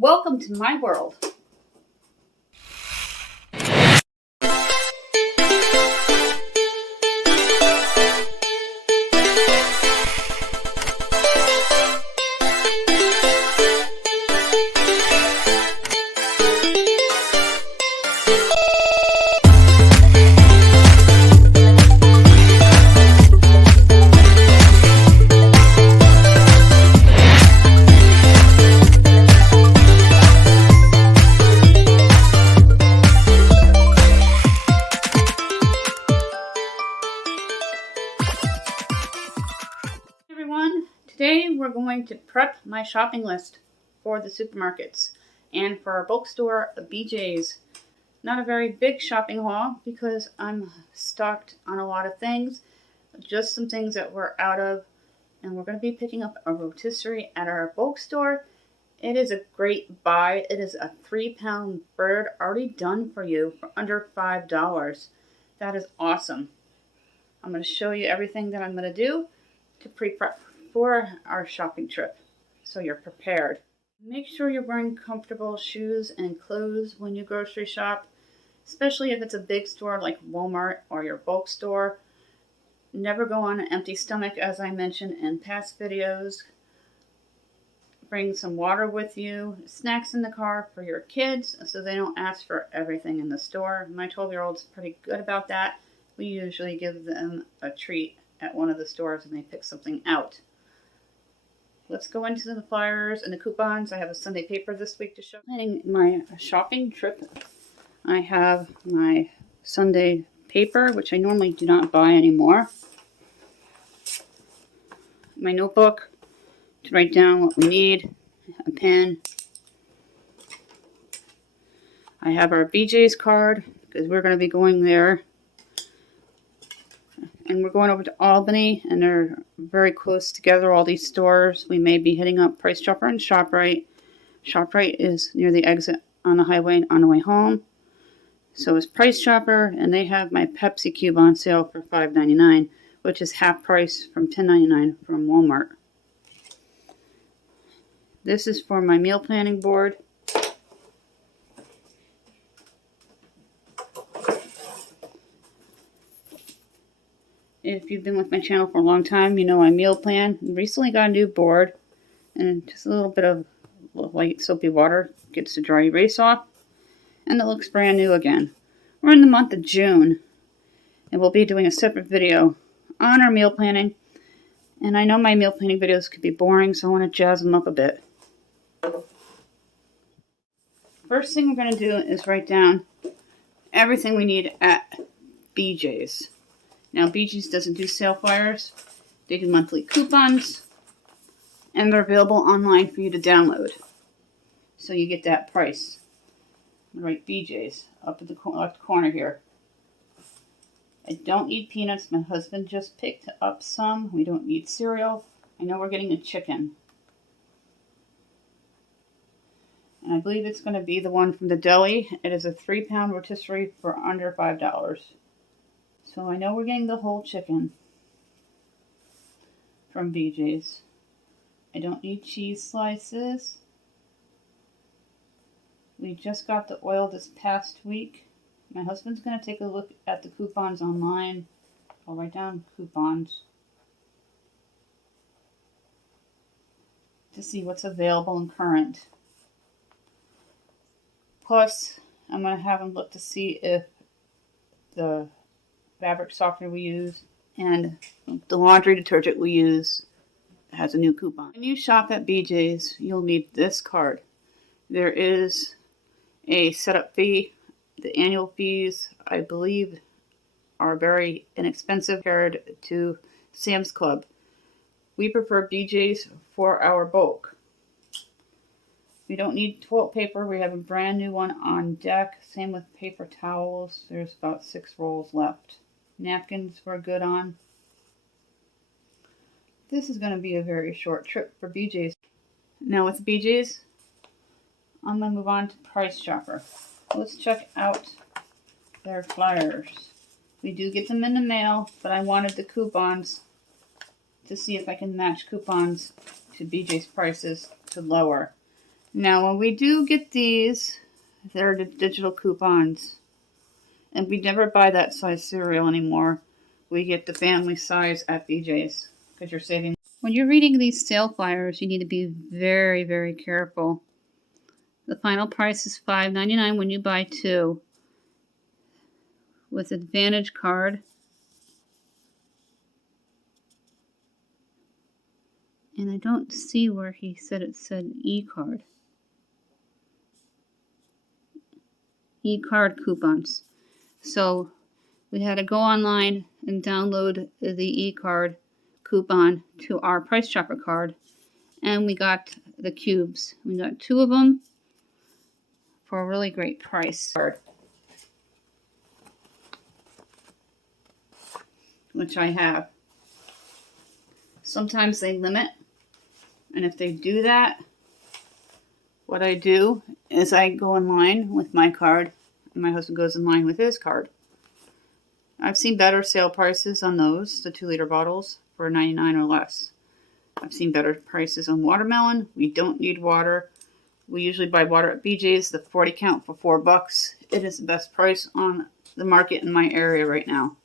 Welcome to my world. Today we're going to prep my shopping list for the supermarkets and for our bulk store, BJ's. Not a very big shopping haul because I'm stocked on a lot of things, just some things that we're out of, and we're going to be picking up a rotisserie at our bulk store. It is a great buy. It is a 3-pound bird already done for you for under $5. That is awesome. I'm going to show you everything that I'm going to do to pre-prep for our shopping trip, so you're prepared. Make sure you're wearing comfortable shoes and clothes when you grocery shop, especially if it's a big store like Walmart or your bulk store. Never go on an empty stomach, as I mentioned in past videos. Bring some water with you, snacks in the car for your kids so they don't ask for everything in the store. My 12-year-old's pretty good about that. We usually give them a treat at one of the stores and they pick something out. Let's go into the flyers and the coupons. I have a Sunday paper this week to show. Planning my shopping trip. I have my Sunday paper, which I normally do not buy anymore. My notebook to write down what we need. A pen. I have our BJ's card because we're going to be going there. And we're going over to Albany, and they're very close together, all these stores. We may be hitting up Price Chopper and Shoprite. Shoprite is near the exit on the highway on the way home. So is Price Chopper, and they have my Pepsi Cube on sale for $5.99, which is half price from $10.99 from Walmart. This is for my meal planning board. If you've been with my channel for a long time, you know I meal plan. Recently got a new board, and just a little bit of light soapy water gets the dry erase off, and it looks brand new again. We're in the month of June, and we'll be doing a separate video on our meal planning. And I know my meal planning videos could be boring, so I want to jazz them up a bit. First thing we're going to do is write down everything we need at BJ's. Now, BJ's doesn't do sale flyers. They do monthly coupons, and they're available online for you to download. So you get that price. Right, BJ's up in the left corner here. I don't need peanuts. My husband just picked up some. We don't need cereal. I know we're getting a chicken. And I believe it's going to be the one from the deli. It is a 3-pound rotisserie for under $5. So I know we're getting the whole chicken from BJ's. I don't need cheese slices. We just got the oil this past week. My husband's going to take a look at the coupons online. I'll write down coupons to see what's available and current. Plus, I'm going to have him look to see if the fabric softener we use and the laundry detergent we use has a new coupon. When you shop at BJ's, you'll need this card. There is a setup fee. The annual fees, I believe, are very inexpensive compared to Sam's Club. We prefer BJ's for our bulk. We don't need toilet paper. We have a brand new one on deck. Same with paper towels. There's about 6 rolls left. Napkins we're good on. This is going to be a very short trip for BJ's. Now with BJ's, I'm going to move on to Price Chopper. Let's check out their flyers. We do get them in the mail, but I wanted the coupons to see if I can match coupons to BJ's prices to lower. Now, when we do get these, they're the digital coupons. And we never buy that size cereal anymore. We get the family size at BJ's because you're saving. When you're reading these sale flyers, you need to be very, very careful. The final price is $5.99 when you buy two with Advantage card. And I don't see where he said it said e-card. E-card coupons. So we had to go online and download the e-card coupon to our Price Chopper card. And we got the cubes. We got two of them for a really great price. Which I have. Sometimes they limit. And if they do that, what I do is I go in line with my card. And my husband goes in line with his card. I've seen better sale prices on those, the 2-liter bottles, for $99 or less. I've seen better prices on watermelon. We don't need water. We usually buy water at BJ's, the 40 count for $4. It is the best price on the market in my area right now.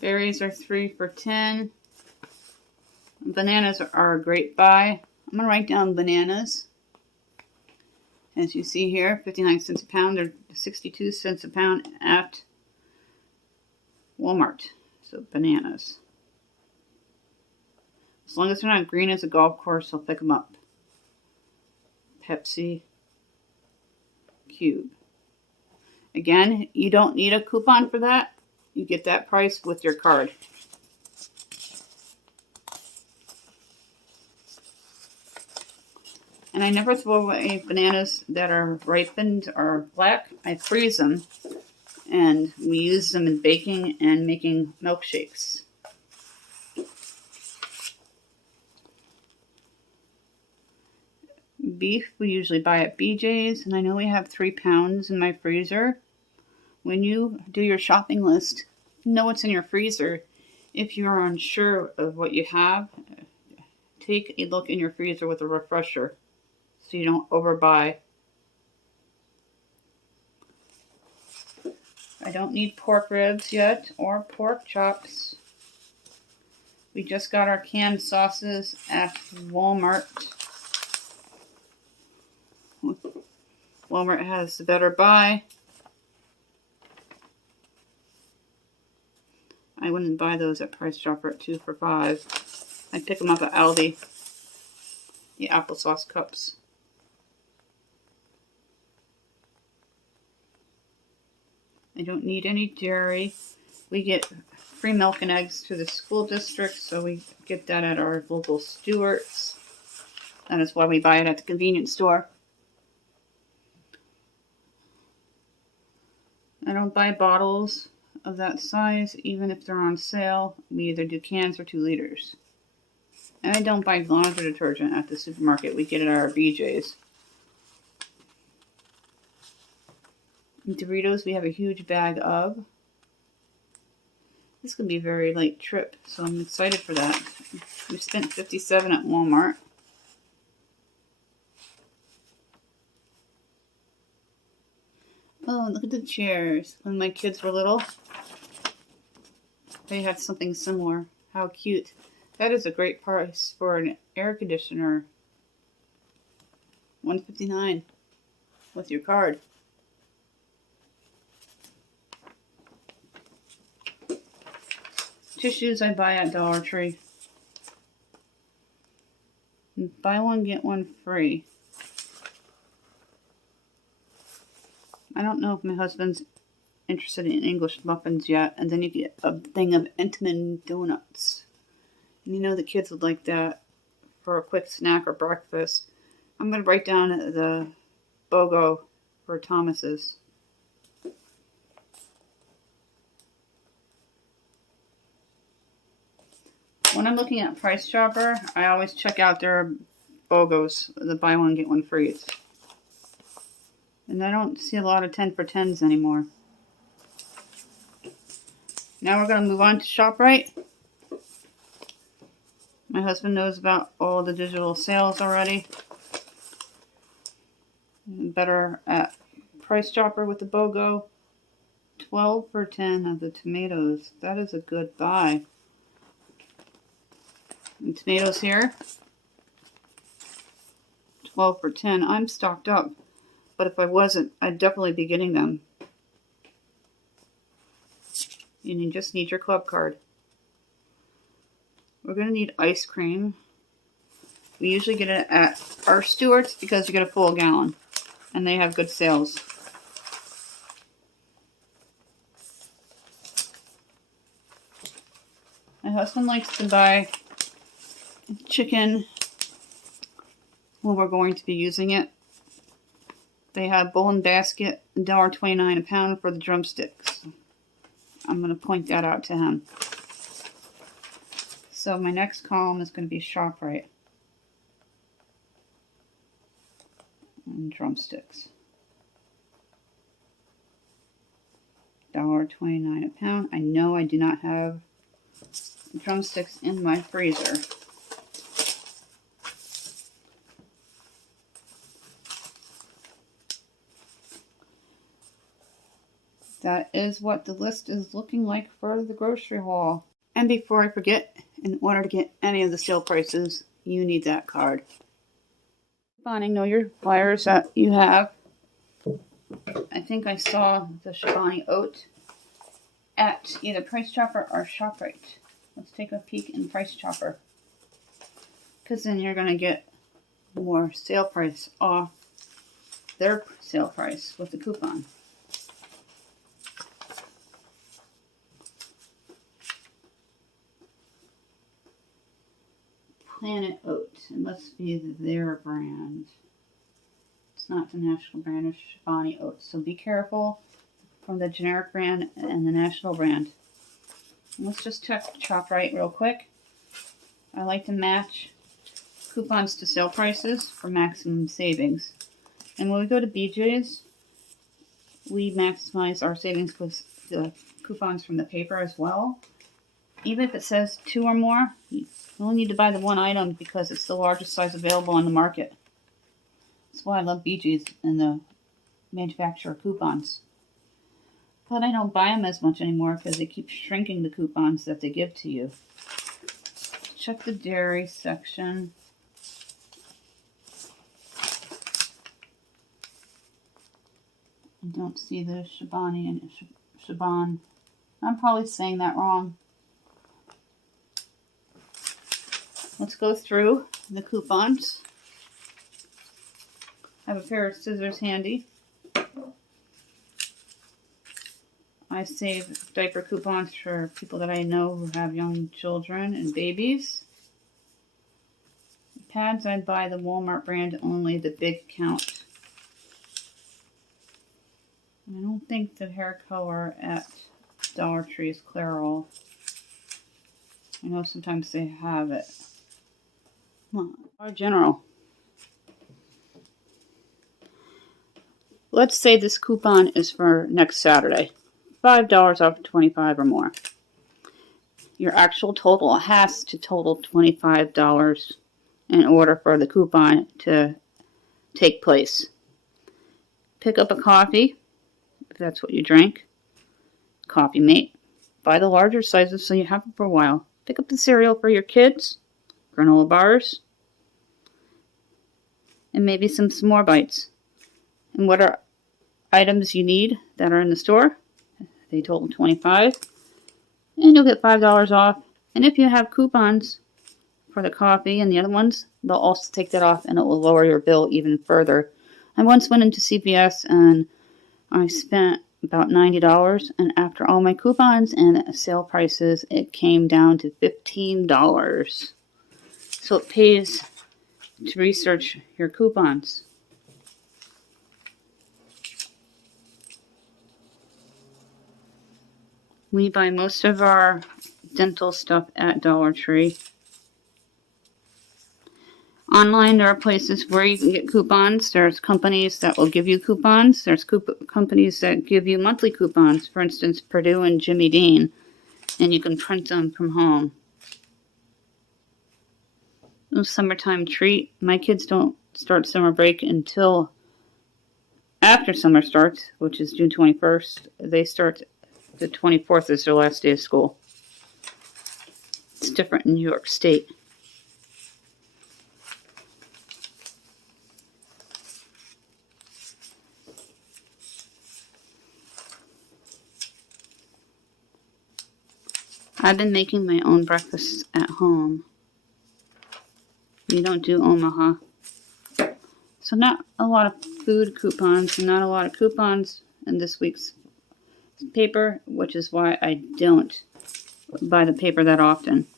Berries are 3 for $10. Bananas are a great buy. I'm going to write down bananas. As you see here, 59 cents a pound or 62 cents a pound at Walmart. So bananas. As long as they're not green as a golf course, I'll pick them up. Pepsi cube. Again, you don't need a coupon for that. You get that price with your card. And I never throw away bananas that are ripened or black. I freeze them. And we use them in baking and making milkshakes. Beef we usually buy at BJ's. And I know we have 3 pounds in my freezer. When you do your shopping list, know what's in your freezer. If you are unsure of what you have, take a look in your freezer with a refresher so you don't overbuy. I don't need pork ribs yet or pork chops. We just got our canned sauces at Walmart. Walmart has the better buy. I wouldn't buy those at Price Chopper at 2 for $5. I'd pick them up at Aldi. The applesauce cups. I don't need any dairy. We get free milk and eggs through the school district, so we get that at our local Stewart's. That is why we buy it at the convenience store. I don't buy bottles of that size, even if they're on sale. We either do cans or 2 liters. And I don't buy laundry detergent at the supermarket. We get it at our BJ's. Doritos we have a huge bag of. This could be a very late trip, so I'm excited for that. We spent $57 at Walmart. Oh, look at the chairs. When my kids were little, they had something similar. How cute. That is a great price for an air conditioner. $159 with your card. Tissues I buy at Dollar Tree. Buy one, get one free. I don't know if my husband's interested in English muffins yet. And then you get a thing of Entenmann donuts. And you know the kids would like that for a quick snack or breakfast. I'm going to write down the BOGO for Thomas's. When I'm looking at Price Chopper, I always check out their BOGOs, the buy one, get one free. And I don't see a lot of 10 for 10s anymore. Now we're going to move on to Shoprite. My husband knows about all the digital sales already. Better at Price Chopper with the BOGO. 12 for 10 of the tomatoes. That is a good buy. And tomatoes here. 12 for 10. I'm stocked up. But if I wasn't, I'd definitely be getting them. And you just need your club card. We're going to need ice cream. We usually get it at our Stewart's because you get a full gallon. And they have good sales. My husband likes to buy chicken when we're going to be using it. They have bowl and basket, $1.29 a pound for the drumsticks. I'm going to point that out to him. So my next column is going to be Shoprite. And drumsticks. $1.29 a pound. I know I do not have drumsticks in my freezer. That is what the list is looking like for the grocery haul. And before I forget, in order to get any of the sale prices, you need that card. Couponing, know your flyers that you have. I think I saw the Chobani oat at either Price Chopper or Shoprite. Let's take a peek in Price Chopper. Because then you're going to get more sale price off their sale price with the coupon. Planet Oat. It must be their brand. It's not the national brand of Chobani Oats. So be careful from the generic brand and the national brand. And let's just check Shoprite real quick. I like to match coupons to sale prices for maximum savings. And when we go to BJ's, we maximize our savings with the coupons from the paper as well. Even if it says 2 or more, you only need to buy the one item because it's the largest size available on the market. That's why I love BJ's and the manufacturer coupons. But I don't buy them as much anymore because they keep shrinking the coupons that they give to you. Check the dairy section. I don't see the Chobani and Shaban. I'm probably saying that wrong. Let's go through the coupons. I have a pair of scissors handy. I save diaper coupons for people that I know who have young children and babies. Pads, I buy the Walmart brand only, the big count. And I don't think the hair color at Dollar Tree is Clairol. I know sometimes they have it. Dollar General. Let's say this coupon is for next Saturday. $5 off 25 or more. Your actual total has to total $25 in order for the coupon to take place. Pick up a coffee, if that's what you drink. Coffee Mate. Buy the larger sizes so you have it for a while. Pick up the cereal for your kids. Granola bars. And maybe some s'more bites. And what are items you need that are in the store? They total $25. And you'll get $5 off. And if you have coupons for the coffee and the other ones, they'll also take that off and it will lower your bill even further. I once went into CVS and I spent about $90, and after all my coupons and sale prices, it came down to $15. So it pays to research your coupons. We buy most of our dental stuff at Dollar Tree. Online, there are places where you can get coupons. There's companies that will give you coupons. There's companies that give you monthly coupons. For instance, Purdue and Jimmy Dean. And you can print them from home. A summertime treat. My kids don't start summer break until after summer starts, which is June 21st. They start the 24th is their last day of school. It's different in New York State. I've been making my own breakfast at home. We don't do Omaha. So not a lot of food coupons, not a lot of coupons in this week's paper, which is why I don't buy the paper that often.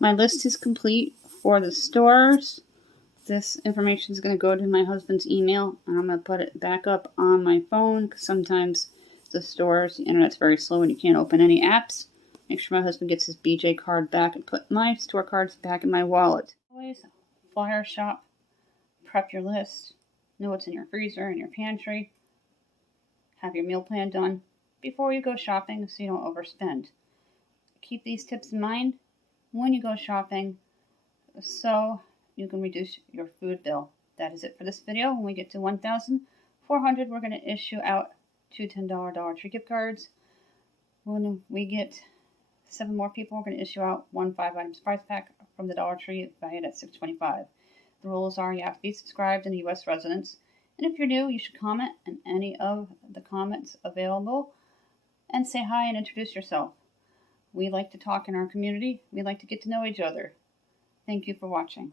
My list is complete for the stores. This information is going to go to my husband's email, and I'm going to put it back up on my phone because sometimes the stores, the internet's very slow and you can't open any apps. Make sure my husband gets his BJ card back and put my store cards back in my wallet. Always flyer shop, prep your list, know what's in your freezer and your pantry, have your meal plan done before you go shopping so you don't overspend. Keep these tips in mind when you go shopping so you can reduce your food bill. That is it for this video. When we get to 1,400, we're going to issue out 2 $10 Dollar Tree gift cards. When we get 7 more people, we're going to issue out 1 5-item surprise pack from the Dollar Tree valued at $6.25. The rules are you have to be subscribed and U.S. residents. And if you're new, you should comment in any of the comments available and say hi and introduce yourself. We like to talk in our community. We like to get to know each other. Thank you for watching.